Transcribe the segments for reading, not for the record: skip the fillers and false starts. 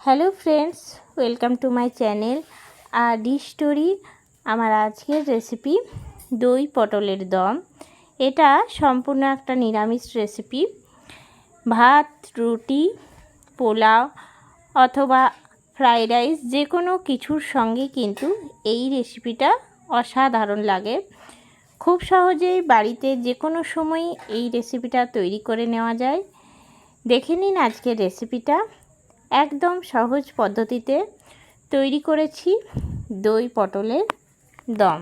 Hello friends, welcome to my channel R D story. আমার আজকের recipe দই পটলের দম। এটা সম্পূর্ণ একটা নিরামিষ রেসিপি। ভাত, রুটি, পোলাও অথবা ফ্রাইড রাইস যে কোনো কিছুর সঙ্গে কিন্তু এই রেসিপিটা অসাধারণ লাগে। খুব সহজেই বাড়িতে যে কোনো সময় এই রেসিপিটা তৈরি করে নেওয়া যায়। দেখে নিন আজকের রেসিপিটা। একদম সহজ পদ্ধতিতে তৈরি করেছি দই পটলের দম।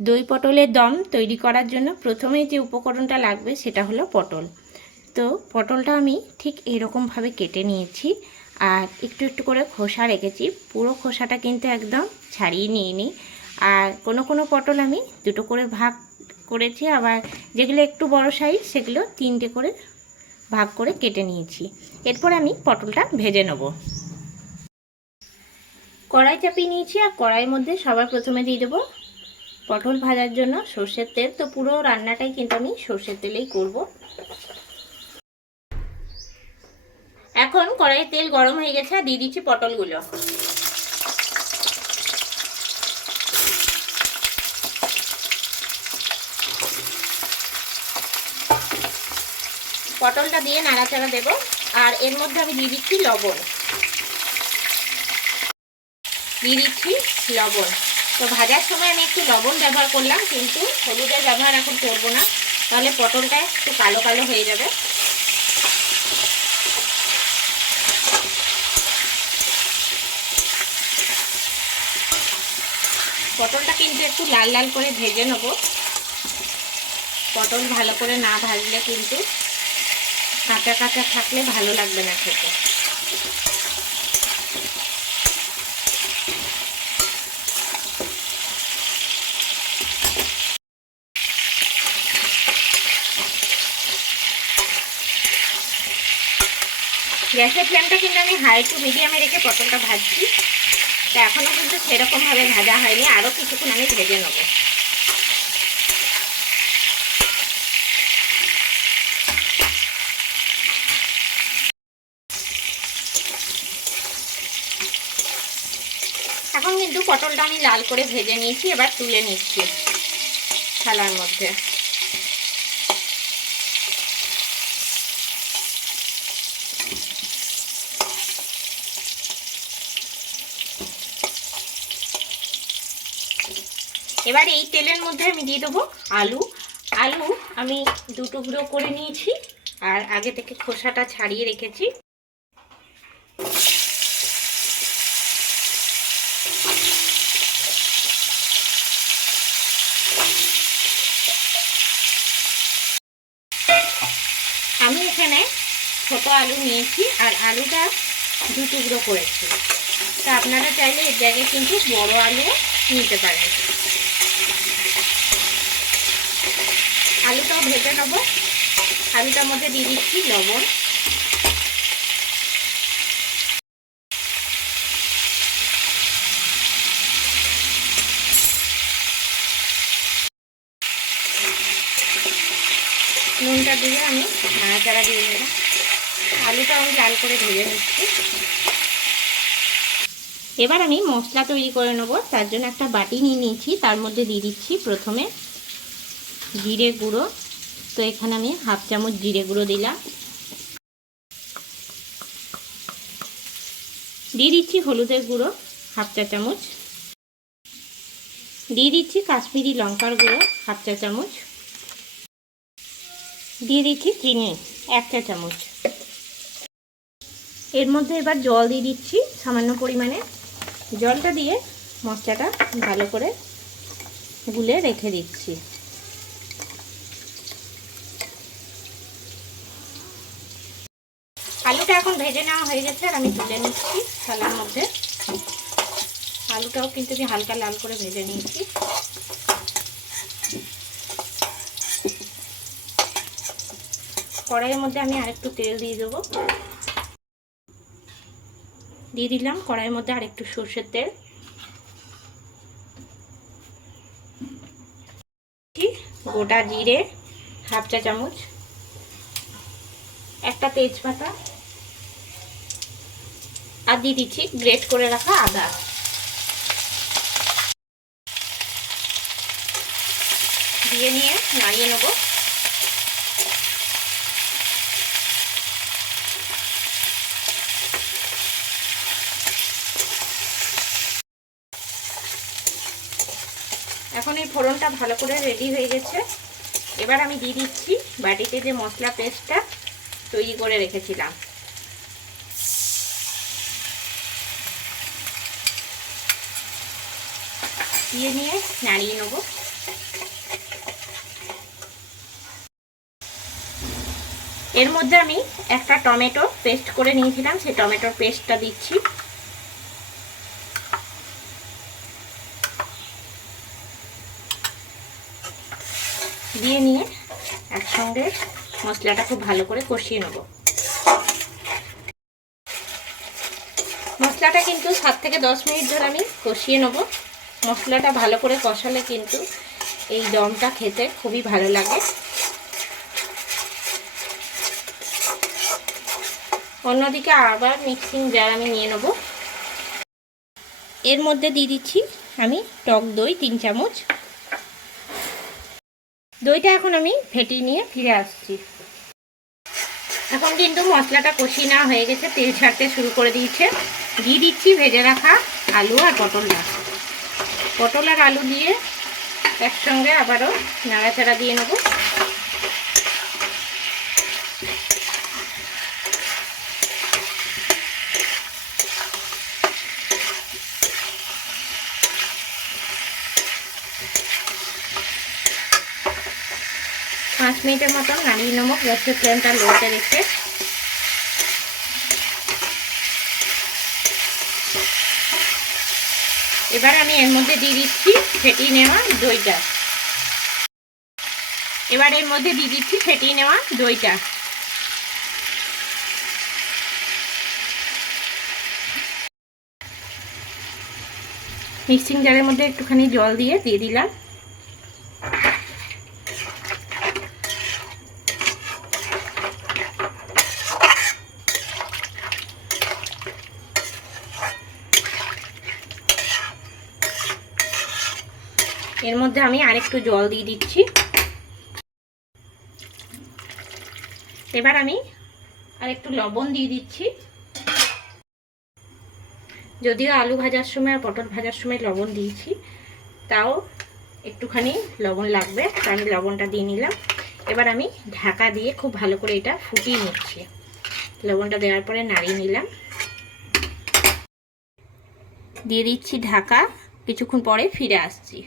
দই পটলের দম তৈরি করার জন্য প্রথমেই যে উপকরণটা লাগবে সেটা হলো পটল। তো পটলটা আমি ঠিক এরকমভাবে কেটে নিয়েছি আর একটু একটু করে খোসা রেখেছি। পুরো খোসাটা কিন্তু একদম ছাড়িয়ে নিইনি। আর কোনো পটল আমি দুটো করে ভাগ করেছি, আবার যেগুলো একটু বড় সাইজ সেগুলো তিনটে করে ভাগ করে কেটে নিয়েছি। এরপর আমি পটলটা ভেজে নেব। কড়াই চাপিয়ে নিয়েছি আর কড়াইয়ের মধ্যে সবার প্রথমে দিয়ে দেবো পটল ভাজার জন্য সর্ষের তেল। তো পুরো রান্নাটাই কিন্তু আমি সর্ষের তেলেই করব। এখন কড়াইয়ের তেল গরম হয়ে গেছে আর দিয়ে দিচ্ছি পটলগুলো। পটলটা দিয়ে নাড়াচাড়া দেব আর এর মধ্যে আমি দিয়ে দিচ্ছি লবণ। তো ভাজার সময় আমি একটু লবণ ব্যবহার করলাম, কিন্তু হলুদের ব্যবহার এখন করব না, তাহলে পটলটা একটু কালো কালো হয়ে যাবে। পটলটা কিন্তু একটু লাল লাল করে ভেজে নেব। পটল ভালো করে না ভাজলে কিন্তু কাঁচা কাঁচা থাকলে ভালো লাগবে না খেতে। গ্যাসের ফ্লেমটা কিন্তু আমি হাই টু মিডিয়ামে রেখে পটলটা ভাজছি। তো এখনও কিন্তু সেরকমভাবে ভাজা হয়নি, আরও কিছুক্ষণ আমি ভেজে নেব। এখন কিন্তু পটলটা আমি লাল করে ভেজে নিয়েছি, এবার তুলে নিচ্ছি থালার মধ্যে। এবার এই তেলের মধ্যে আমি দিয়ে দেবো আলু। আমি দু টুকরো করে নিয়েছি আর আগে থেকে খোসাটা ছাড়িয়ে রেখেছি। আমি এখানে ছোট আলু নিয়েছি আর আলুটা দু টুকরো করেছি। তা আপনারা চাইলে এর জায়গায় কিন্তু বড় আলু নিতে পারেন। আলুটাও ভেজে নেব। আলুটার মধ্যে দিয়ে দিচ্ছি লবণ। নুনটা দিয়ে আমি নাড়াচাড়া দিয়ে নেব। আলুটা আমি লাল করে ভেজে নিচ্ছি। এবার আমি মশলা তৈরি করে নেব। তার জন্য একটা বাটি নিয়ে নিয়েছি, তার মধ্যে দিয়ে দিচ্ছি প্রথমে জিরে গুঁড়ো। তো এখানে আমি হাফ চামচ জিরে গুঁড়ো দিলাম। দিয়ে দিচ্ছি হলুদের গুঁড়ো হাফ চা চামচ। দিয়ে দিচ্ছি কাশ্মীরি লঙ্কার গুঁড়ো হাফ চা চামচ। দিয়ে দিচ্ছি চিনি 1 চা চামচ। এর মধ্যে এবার জল দিয়ে দিচ্ছি সামান্য পরিমাণে। জলটা দিয়ে মশলাটা ভালো করে গুলে রেখে দিচ্ছি। আলুটা এখন ভেজে নেওয়া হয়ে গেছে আর আমি তুলে নিচ্ছি থালার মধ্যে। আলুটাও কিন্তু আমি হালকা লাল করে ভেজে নিয়েছি। কড়াইয়ের মধ্যে আমি আরেকটু তেল দিয়ে দেবো। দিয়ে দিলাম কড়াইয়ের মধ্যে আরেকটু সর্ষের তেল। গোটা জিরে হাফ চা চামচ, একটা তেজপাতা, আর দিয়ে দিচ্ছি গ্রেট করে রাখা আদা। দিয়ে নিয়ে নাড়িয়ে নেব। এখন এই ফোড়নটা ভালো করে রেডি হয়ে গেছে। এবার আমি দিয়ে দিচ্ছি বাটিতে যে মশলা পেস্টটা তৈরি করে রেখেছিলাম। দিয়ে নিয়ে নাড়িয়ে নেব। এর মধ্যে আমি একটা টমেটো পেস্ট করে নিয়েছিলাম, সেই টমেটোর পেস্টটা দিচ্ছি। দিয়ে নিয়ে একসঙ্গে মশলাটা খুব ভালো করে কষিয়ে নেব। মশলাটা কিন্তু 7 থেকে 10 মিনিট ধরে আমি কষিয়ে নেব। মশলাটা ভালো করে কষালে কিন্তু এই দমটা খেতে খুবই ভালো লাগে। অন্যদিকে আবার মিক্সিং জার আমি নিয়ে নেব। এর মধ্যে দিয়ে দিচ্ছি আমি টক দই 3 চামচ। দইটা এখন আমি ফেটিয়ে নিয়ে ফিরে আসছি। এখন কিন্তু মশলাটা কষিয়ে নেওয়া হয়ে গেছে, তেল ছাড়তে শুরু করে দিয়েছে। দিয়ে দিচ্ছি ভেজে রাখা আলু আর পটলটা। পটল আর আলু দিয়ে একসঙ্গে আবারও নাড়াচাড়া দিয়ে নেব। পাঁচ মিনিটের মতন নাড়িয়ে নেব গ্যাসের ফ্লেমটা লোতে রেখে। এবার আমি এর মধ্যে দিয়ে দিচ্ছি ফেটিয়ে নেওয়া দইটা। মিক্সিং জারের মধ্যে একটুখানি জল দিয়ে দিলাম। এর মধ্যে আমি আরেকটু জল দিয়ে দিচ্ছি। এবার আমি আরেকটু লবণ দিয়ে দিচ্ছি। যদিও আলু ভাজার সময় আর পটল ভাজার সময় লবণ দিয়েছি, তাও একটুখানি লবণ লাগবে, তো আমি লবণটা দিয়ে নিলাম। এবার আমি ঢাকা দিয়ে খুব ভালো করে এটা ফুটিয়ে নিচ্ছি। লবণটা দেওয়ার পরে নাড়িয়ে নিলাম। দিয়ে দিচ্ছি ঢাকা। কিছুক্ষণ পরে ফিরে আসছি।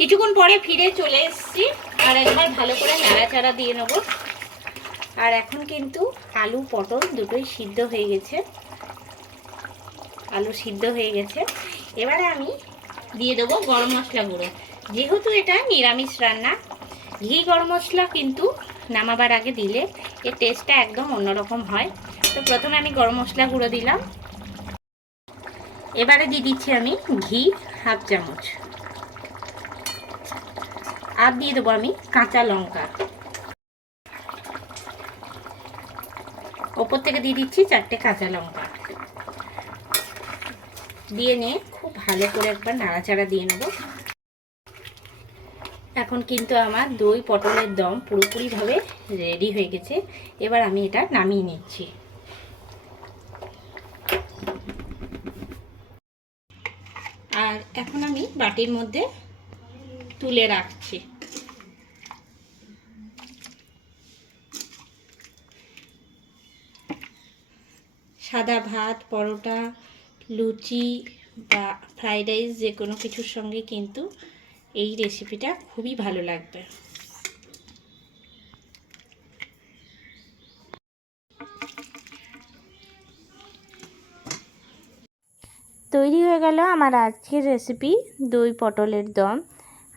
কিছুক্ষণ পরে ফিরে চলে এসেছি। আর একবার ভালো করে নাড়াচাড়া দিয়ে নেব। আর এখন কিন্তু আলু পটল দুটোই সিদ্ধ হয়ে গেছে। আলু সিদ্ধ হয়ে গেছে। এবারে আমি দিয়ে দেবো গরম মশলা গুঁড়ো। যেহেতু এটা নিরামিষ রান্না, ঘি গরম মশলা কিন্তু নামাবার আগে দিলে এর টেস্টটা একদম অন্যরকম হয়। তো প্রথমে আমি গরম মশলা গুঁড়ো দিলাম। এবারে দিয়ে দিচ্ছি আমি ঘি 1/2 চামচ। আর দিয়ে দেবো আমি কাঁচা লঙ্কা। ওপর থেকে দিয়ে দিচ্ছি 4টে কাঁচা লঙ্কা। দিয়ে নিয়ে খুব ভালো করে একবার নাড়াচাড়া দিয়ে নেব। এখন কিন্তু আমার দই পটলের দম পুরোপুরিভাবে রেডি হয়ে গেছে। এবার আমি এটা নামিয়ে নিচ্ছি। আর এখন আমি বাটির মধ্যে তুলে রাখছি। সাদা ভাত, পরোটা, লুচি বা ফ্রাইড রাইস যে কোনো কিছুর সঙ্গে কিন্তু এই রেসিপিটা খুবই ভালো লাগবে। তৈরি হয়ে গেল আমার আজকের রেসিপি দই পটলের দম।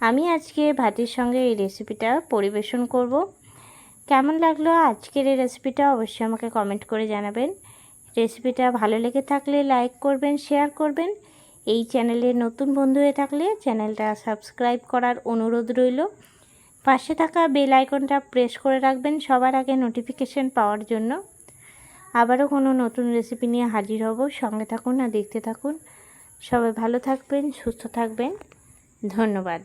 আমি আজকে ভাতের সঙ্গে এই রেসিপিটা পরিবেশন করব। কেমন লাগলো আজকের এই রেসিপিটা অবশ্যই আমাকে কমেন্ট করে জানাবেন। রেসিপিটা ভালো লেগে থাকলে লাইক করবেন, শেয়ার করবেন। এই চ্যানেলে নতুন বন্ধু হয়ে থাকলে চ্যানেলটা সাবস্ক্রাইব করার অনুরোধ রইল। পাশে থাকা বেল আইকনটা প্রেস করে রাখবেন সবার আগে নোটিফিকেশন পাওয়ার জন্য। আবারও কোনো নতুন রেসিপি নিয়ে হাজির হব। সঙ্গে থাকুন আর দেখতে থাকুন। সবাই ভালো থাকবেন, সুস্থ থাকবেন। ধন্যবাদ।